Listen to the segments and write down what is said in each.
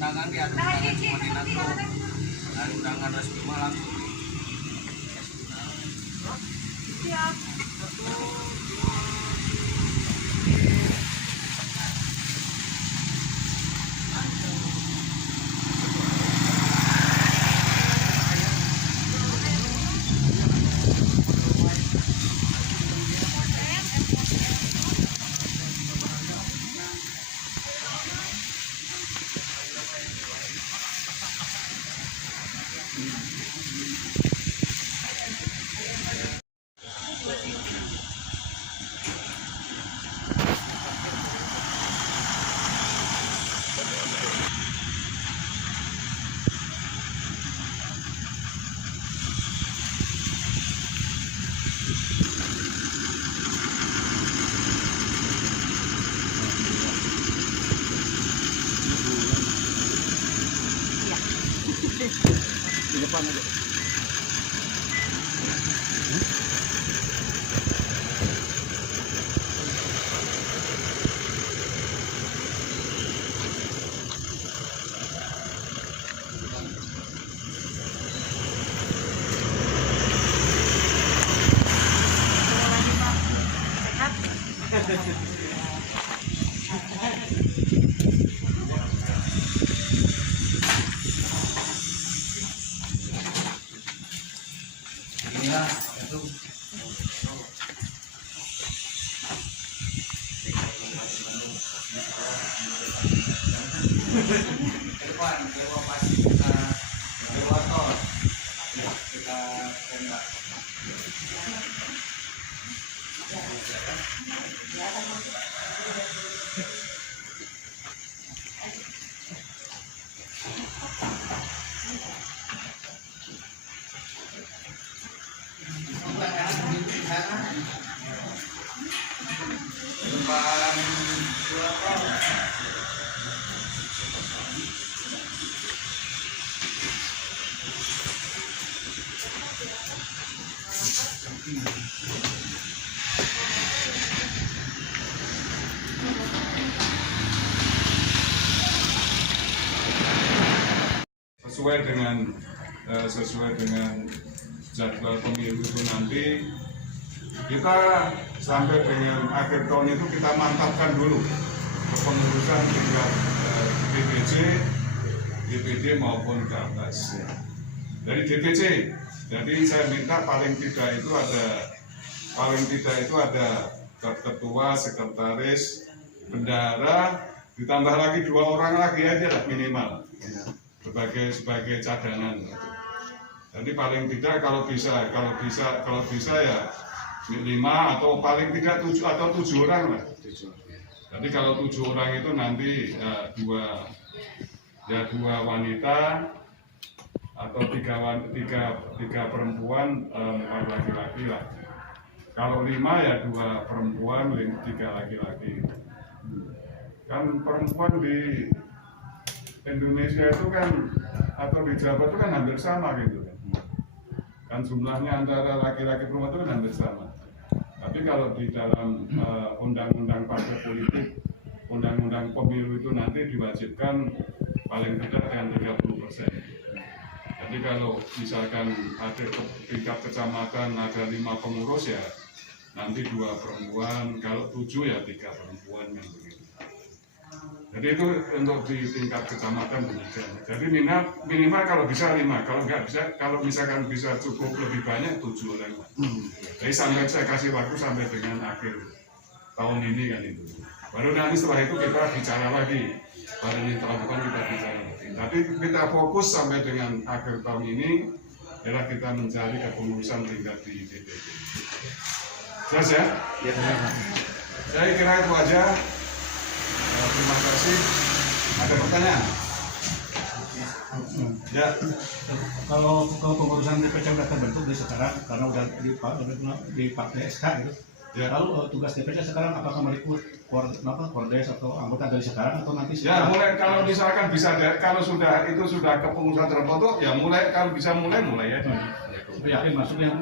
undangan dia undangan cuma dinanto dan undangan resmi malam siap. Di depan aja. inilah itu ke depan dewa pasti kita dewa tol kita tembak. Depan dua tol. Sesuai dengan jadwal pemilu itu nanti kita sampai dengan akhir tahun itu kita mantapkan dulu kepengurusan tingkat DPC, DPD maupun ke atas. Dari DPC, jadi saya minta paling tidak itu ada ketua, sekretaris, bendahara, ditambah lagi 2 orang lagi aja lah minimal sebagai cadangan. Jadi paling tidak kalau bisa ya 5 atau paling tidak 7 orang lah. Jadi kalau 7 orang itu nanti dua wanita atau tiga perempuan, 4 laki-laki lah. Kalau 5 ya 2 perempuan, 3 laki-laki. Kan perempuan di Indonesia itu kan atau di Jawa itu kan hampir sama gitu kan jumlahnya antara laki-laki perempuan itu kan hampir sama. Tapi kalau di dalam undang-undang partai politik, undang-undang pemilu itu nanti diwajibkan paling tidak dengan 30%. Jadi kalau misalkan ada tingkat kecamatan ada 5 pengurus ya nanti 2 perempuan, kalau 7 ya 3 perempuan yang begitu. Jadi itu untuk di tingkat kecamatan demikian. Jadi minimal kalau bisa 5, kalau nggak bisa, kalau misalkan bisa cukup lebih banyak 7 orang. Jadi sampai saya kasih waktu sampai dengan akhir tahun ini kan itu. Baru nanti setelah itu kita bicara lagi. Pada ini tahun depan kita bicara lagi. Tapi kita fokus sampai dengan akhir tahun ini adalah kita mencari kepengurusan tingkat di DPD. Jelas ya? Ya, Saya kira itu aja. Terima kasih. Ada pertanyaan? Ya. Kalau pengurusan DPC udah terbentuk di sekarang karena udah dipakai SK gitu. Ya. Lalu tugas DPC sekarang apakah meliput kordes atau anggota dari sekarang atau nanti? Ya mulai kalau misalkan bisa kalau sudah kepengurusan terbentuk ya mulai kalau bisa mulai ya. Yakin maksudnya?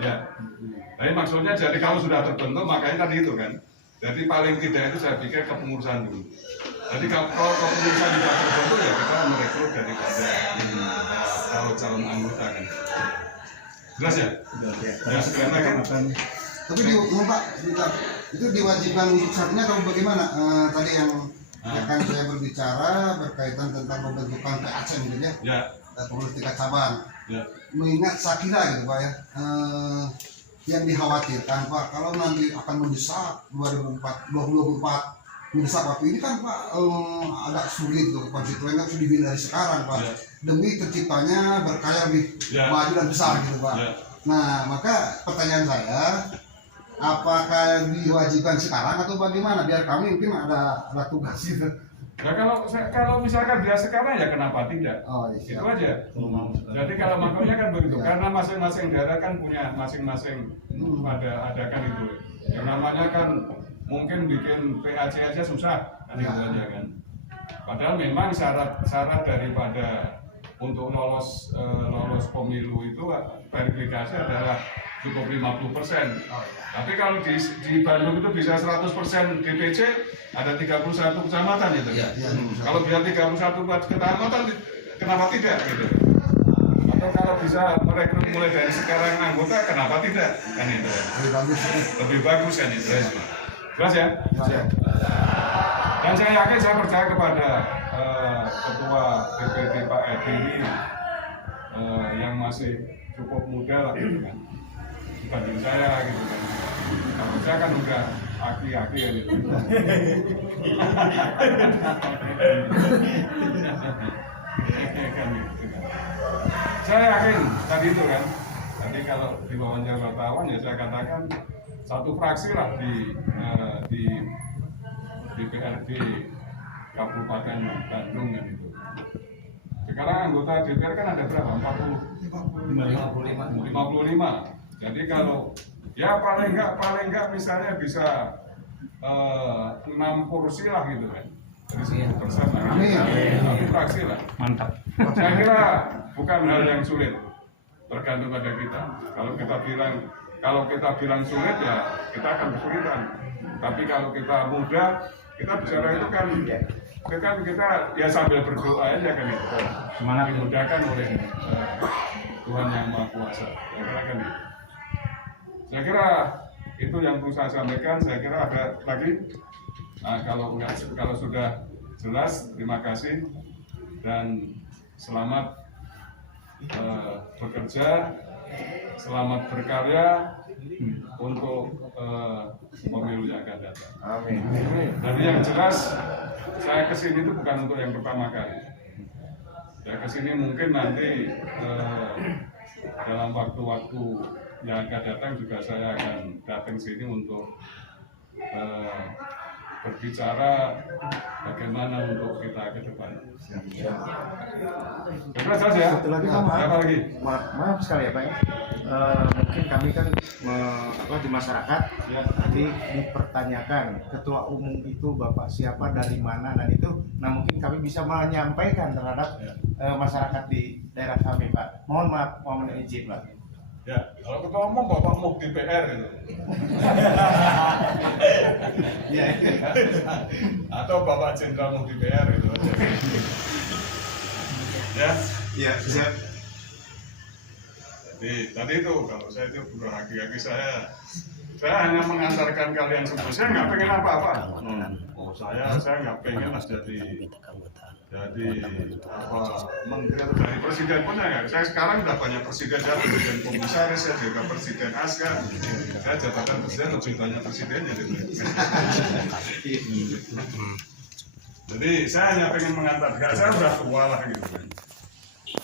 Ya. Tapi maksudnya jadi kalau sudah terbentuk makanya tadi itu kan. Jadi paling tidak itu saya pikir kepengurusan dulu. Jadi kalau kepengurusan tidak terbentuk ya kita merekrut daripada kalau calon anggota kan. Jelas ya? Ya sekali lagi. Tapi Pak, itu diwajibkan untuk saatnya atau bagaimana? Tadi yang kan saya berbicara berkaitan tentang pembentukan PAC mungkin ya, pengurus tingkat cabang. Ya. Mengingat saya kira gitu Pak ya, yang dikhawatirkan Pak kalau nanti akan mendesak 2024 mendesak waktu ini kan Pak agak sulit untuk konstituen kan sudah dibina dari sekarang Pak demi terciptanya berkarya lebih maju dan besar gitu Pak. Nah maka pertanyaan saya, apakah diwajibkan sekarang atau bagaimana biar kami mungkin ada tugas gitu. Nah kalau misalkan dia sekarang ya kenapa tidak? Oh, iya. Itu aja. Jadi kalau makanya kan begitu, karena masing-masing daerah kan punya masing-masing ada kan itu. Yang namanya kan mungkin bikin PAC aja susah, kan itu aja kan. Padahal memang syarat daripada untuk lolos pemilu itu verifikasi adalah cukup 50%. Tapi kalau di Bandung itu bisa 100% DPC, ada 31 kecamatan itu. Kalau bisa 31 kecamatan, kenapa tidak gitu? Atau kalau bisa merekrut mulai dari sekarang anggota, kenapa tidak? Kan itu. Lebih bagus kan itu. Jelas ya? Dan saya yakin, saya percaya kepada Ketua DPD Pak Edi ini yang masih cukup muda lah gitu kan. Dibanding saya gitu kan. Kalau saya kan udah aki-aki ya gitu. Saya yakin tadi itu kan. Tadi kalau di wawancara wartawan ya saya katakan satu fraksi lah di DPRD Kabupaten Bandung kan itu. Sekarang anggota DPR kan ada berapa? 55. Jadi kalau ya paling enggak misalnya bisa 6 kursi lah gitu kan. Dari 10% lah. Tapi fraksi lah. Mantap. Saya kira bukan hal yang sulit. Tergantung pada kita. Kalau kita bilang sulit ya kita akan kesulitan. Tapi kalau kita mudah, kita bicara itu kan kita ya sambil berdoa aja kan itu. Semangat dimudahkan oleh Tuhan Yang Maha Kuasa. Saya kira itu yang perlu saya sampaikan. Saya kira ada lagi. Nah, kalau sudah jelas, terima kasih dan selamat bekerja, selamat berkarya untuk pemilu yang akan datang. Amin. Jadi yang jelas saya kesini itu bukan untuk yang pertama kali. Saya kesini mungkin nanti dalam waktu-waktu yang akan datang juga saya akan datang sini untuk berbicara bagaimana untuk kita ke depan. Terima kasih ya. Satu lagi Pak, maaf sekali ya Pak. Mungkin kami kan di masyarakat nanti dipertanyakan ketua umum itu Bapak siapa, dari mana, dan itu mungkin kami bisa menyampaikan terhadap masyarakat di daerah kami Pak. Mohon maaf, mohon izin Pak. Ya, kalau ketua umum Bapak Muk DPR itu. Ya. Atau Bapak Jenderal Muk DPR itu aja. Ya. Ya, siap. Jadi tadi itu kalau saya itu bukan haki-haki saya hanya mengantarkan kalian semua. Saya nggak pengen apa-apa. Saya nggak pengen jadi menteri atau dari presiden pun ya. Saya sekarang udah banyak presiden, saya presiden komisaris, saya juga presiden ASKA. Saya jabatan presiden lebih banyak presidennya gitu. Jadi saya hanya pengen mengantarkan, saya udah tua lah gitu kan.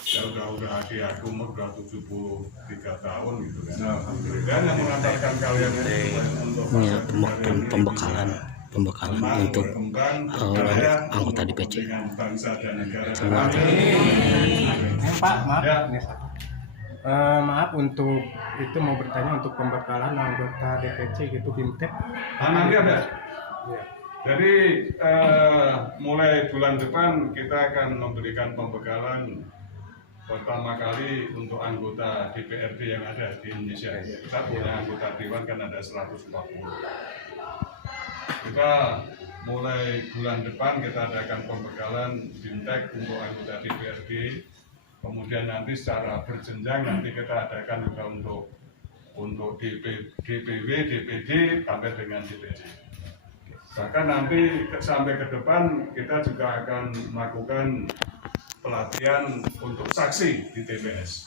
Saya udah aku umur udah 73 tahun gitu kan. Dan yang mengantarkan kalian untuk pembekalan untuk anggota DPC. Pak, maaf. Ya. Maaf untuk itu mau bertanya untuk pembekalan anggota DPC gitu BIMTEK. Nanti ada. Ya. Jadi mulai bulan depan kita akan memberikan pembekalan pertama kali untuk anggota DPRD yang ada di Indonesia. Kita punya anggota dewan kan ada 140. Kita mulai bulan depan kita adakan pembekalan BIMTEK untuk anggota DPRD. Kemudian nanti secara berjenjang nanti kita adakan juga untuk DPW, DPD sampai dengan DPD. Bahkan nanti sampai ke depan kita juga akan melakukan pelatihan untuk saksi di TPS.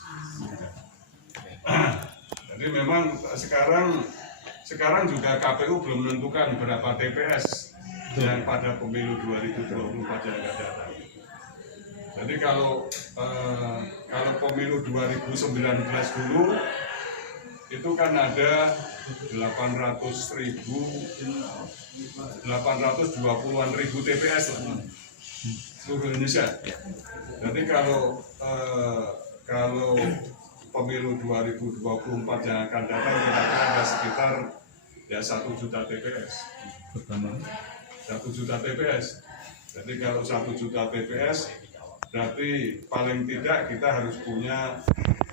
Jadi memang sekarang juga KPU belum menentukan berapa TPS yang pada pemilu 2024 yang akan datang. Jadi kalau pemilu 2019 dulu itu kan ada 820-an ribu TPS lah, seluruh Indonesia. Jadi kalau pemilu 2024 yang akan datang kira-kira ada sekitar ya 1 juta TPS. 1 juta TPS. Jadi kalau 1 juta TPS berarti paling tidak kita harus punya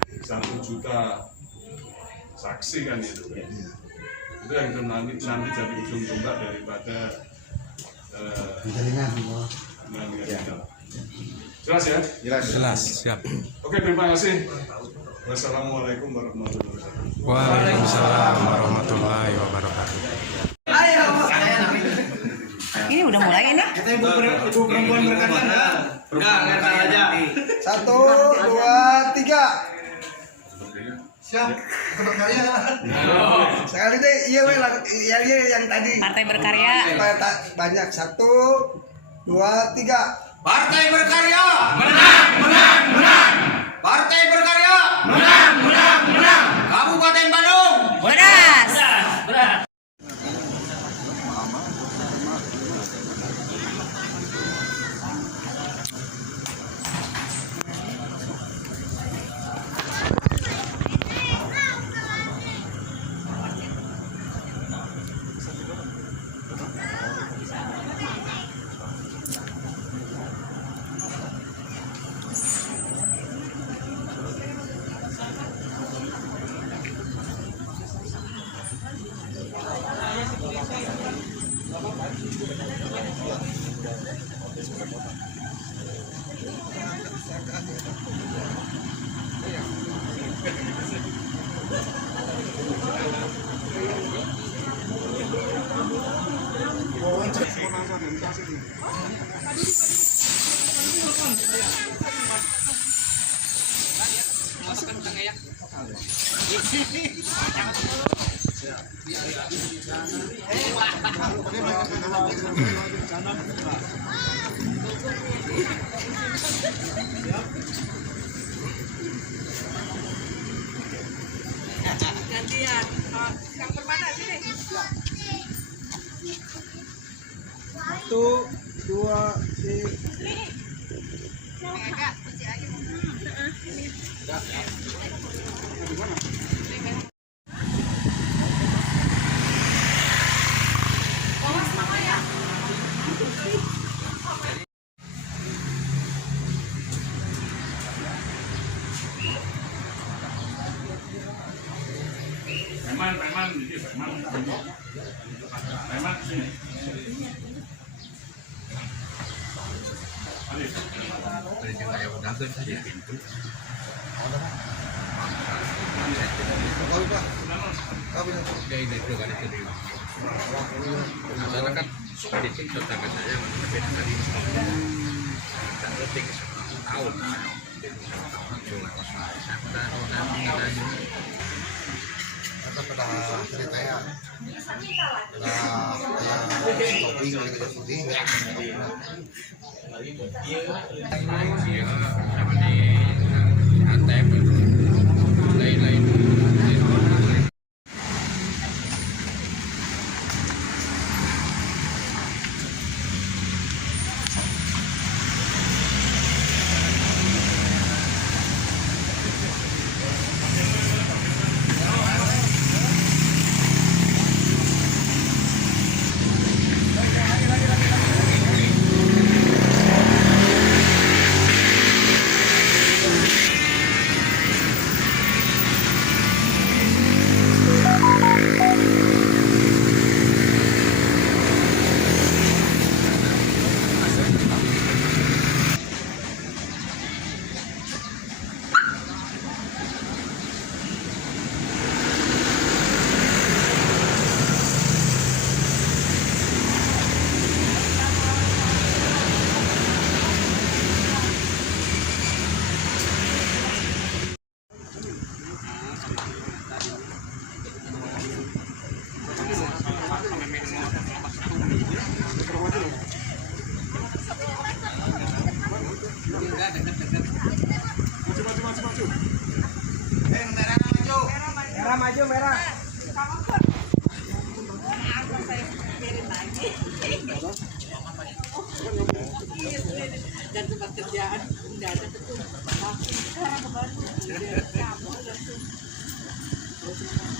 1 juta saksi kan itu. Itu yang nanti jadi ujung tombak daripada jaringan. Jelas ya? Jelas, siap. Oke, terima kasih. Wassalamualaikum warahmatullahi wabarakatuh. Waalaikumsalam warahmatullahi wabarakatuh. Ini udah mulai ini. Kita ibu perempuan berkarya. Enggak aja. 1, 2, 3. Siap, berkarya. Sekali deh, iya weh, yang tadi. Partai Berkarya. Banyak. 1, 2, 3. Partai Berkarya menang, menang, menang. Partai Berkarya menang, menang, menang. Kabupaten Bandung Beras. Gantian. Kang Permana sini. 1, 2, 3. Preman sini. Masyarakat di sini tetangga saya lebih dari lebih 10 tahun. Pada ceritanya shopping gitu syuting Sama di ATM lain-lain. maju merah. Dan tempat kerjaan udah ada betul. Orang ke Bandung, kamu langsung.